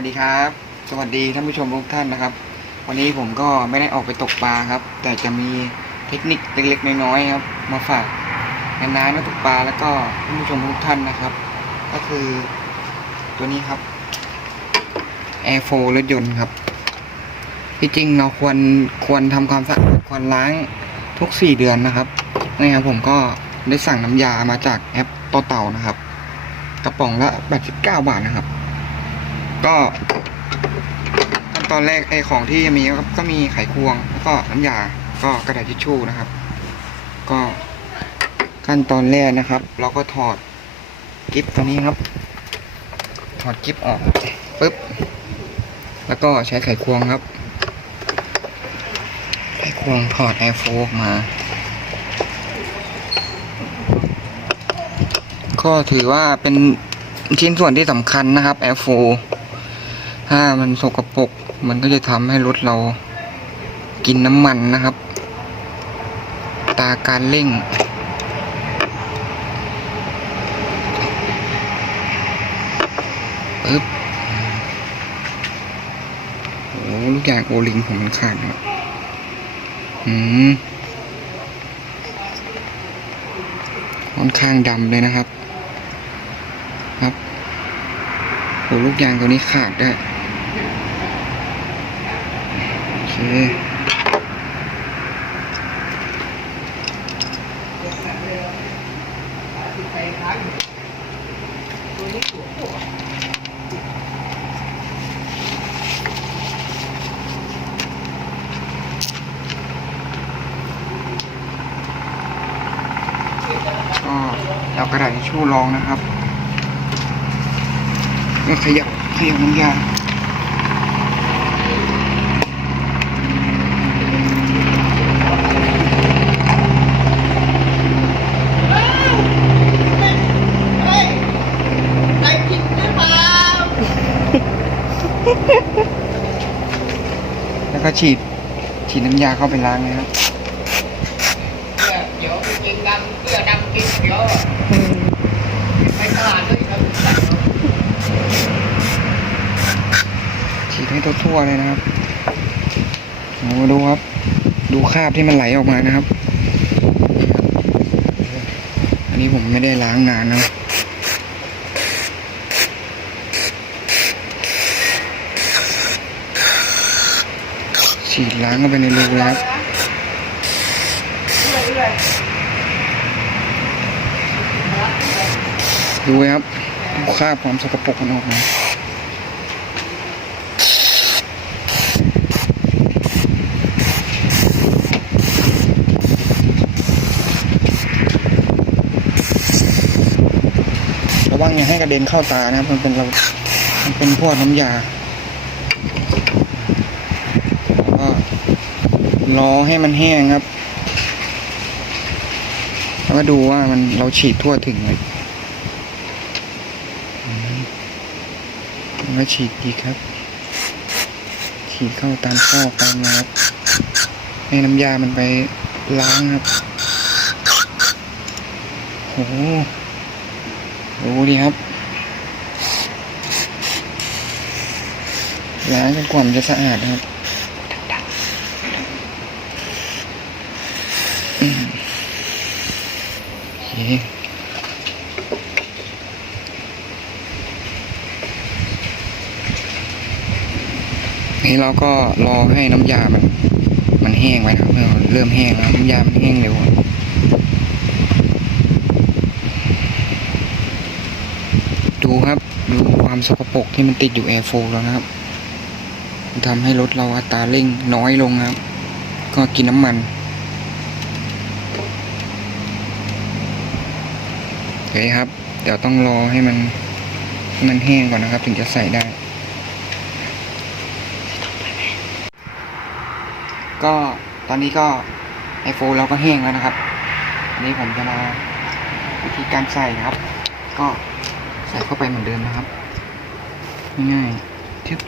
สวัสดีครับ สวัสดีท่านผู้ชมทุกท่านนะครับ วันนี้ผมก็ไม่ได้ออกไปตกปลาครับ แต่จะมีเทคนิคเล็กๆน้อยๆครับ มาฝากน้าๆนักตกปลาแล้วก็ท่านผู้ชมทุกท่านนะครับ ก็คือตัวนี้ครับ Air 4รถยนต์ครับที่จริงเราควรควรทำความสะอาดควรล้างทุกสี่เดือนนะครับนี่ครับผมก็ได้สั่งน้ำยามาจากแอปต่อเต่านะครับ กระป๋องละ89บาทนะครับ ก็ขั้นตอนแรกไอของที่มีก็มีไขควง แล้วก็น้ำยา ก็กระดาษทิชชู่นะครับ ก็ขั้นตอนแรกนะครับ เราก็ถอดกิฟตัวนี้ครับ ถอดกิฟออกปึ๊บ แล้วก็ใช้ไขควงครับ ไขควงถอดแอร์โฟออกมา ก็ถือว่าเป็นชิ้นส่วนที่สำคัญนะครับแอร์โฟ ถ้ามันสกปรกมันก็จะทำให้รถเรากินน้ำมันนะครับ ตาการเร่ง ปึ๊บโอ้ลูกยางโอลิงผมมันขาดครับอืมค่อนข้างดำเลยนะครับ ครับโอ้ลูกยางตัวนี้ขาดด้วยโอ เคก็เอากระดาษทิชชู่รองนะครับ ก็ขยับขยับน้ำยา แล้วก็ฉีดฉีดน้ำยาเข้าไปล้างเลยครับเสื้อเขียวกินดำเสื้อดำกินเขียวอะไปตลาดด้วยครับฉีดให้ทั่วๆเลยนะครับโอ้ดูครับ ดูคราบที่มันไหลออกมานะครับ อันนี้ผมไม่ได้ล้างนานนะ ฉีดล้างเข้าไปในรูแล้วดูครับคราความสกปรกมันออกมาระวังอย่าให้กระเด็นเข้าตานะมันเป็นเรามันเป็นพวกน้ำยา รอให้มันแห้งครับ แล้วก็ดูว่ามันเราฉีดทั่วถึงเลยอืมแล้วฉีดอีครับ ฉีดเข้าตามข้อตามนะครับให้น้ำยามันไปล้างครับโอ้โหดูดิครับ ล้างจนกว่ามันจะสะอาดครับอืมโอเค นี่เราก็รอให้น้ำยามันมันแห้งไว้นะครับเมื่อเริ่มแห้งแล้วน้ำยามันแห้งเร็วดูครับ ดูความสกปรกที่มันติดอยู่แอร์โฟแล้วนะครับทำให้รถเราอัตราเร่งน้อยลงครับ ก็กินน้ำมันโอ เคครับ เดี๋ยวต้องรอให้มันมันแห้งก่อนนะครับ ถึงจะใส่ได้ ก็ตอนนี้ก็ไอโฟนเราก็แห้งแล้วนะครับอันนี้ผมจะมาวิธีการใส่นะครับ ก็ใส่เข้าไปเหมือนเดิมนะครับ ง่ายๆทึบ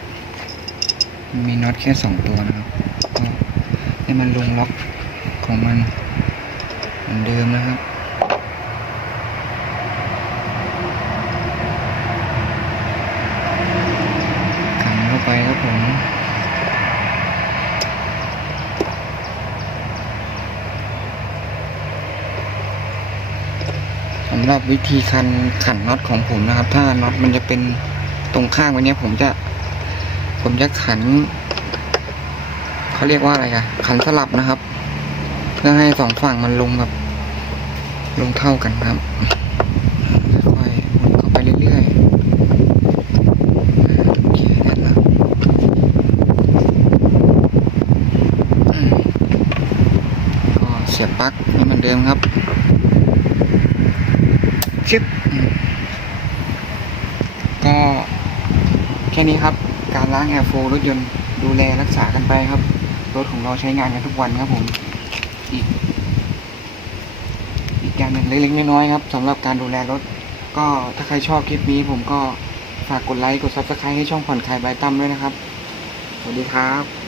มีน็อตแค่สองตัวนะครับก็ให้มันลงล็อกของมันเหมือนเดิมนะครับ รอบวิธีคันขันน็อตของผมนะครับ ถ้าน็อตมันจะเป็นตรงข้างวันนี้ผมจะ ผมจะขันเขาเรียกว่าอะไรอะขันสลับนะครับ เพื่อให้สองฝั่งมันลงแบบ ลงเท่ากันครับค่อยหมุนเข้าไปเรื่อยๆเคนั่นละอืมก็เสียบปลั๊กนี่เหมือนเดิมครับ ชึบอืมก็แค่นี้ครับ การล้างแอร์โฟรถยนต์ดูแลรักษากันไปครับ รถของเราใช้งานกันทุกวันครับผม อีก อีกอย่างหนึ่งเล็กๆน้อยๆครับสำหรับการดูแลรถ ก็ถ้าใครชอบคลิปนี้ผมก็ฝากกดไลค์ กด subscribe ให้ช่องผ่อนคลายบายตั้มด้วยนะครับ สวัสดีครับ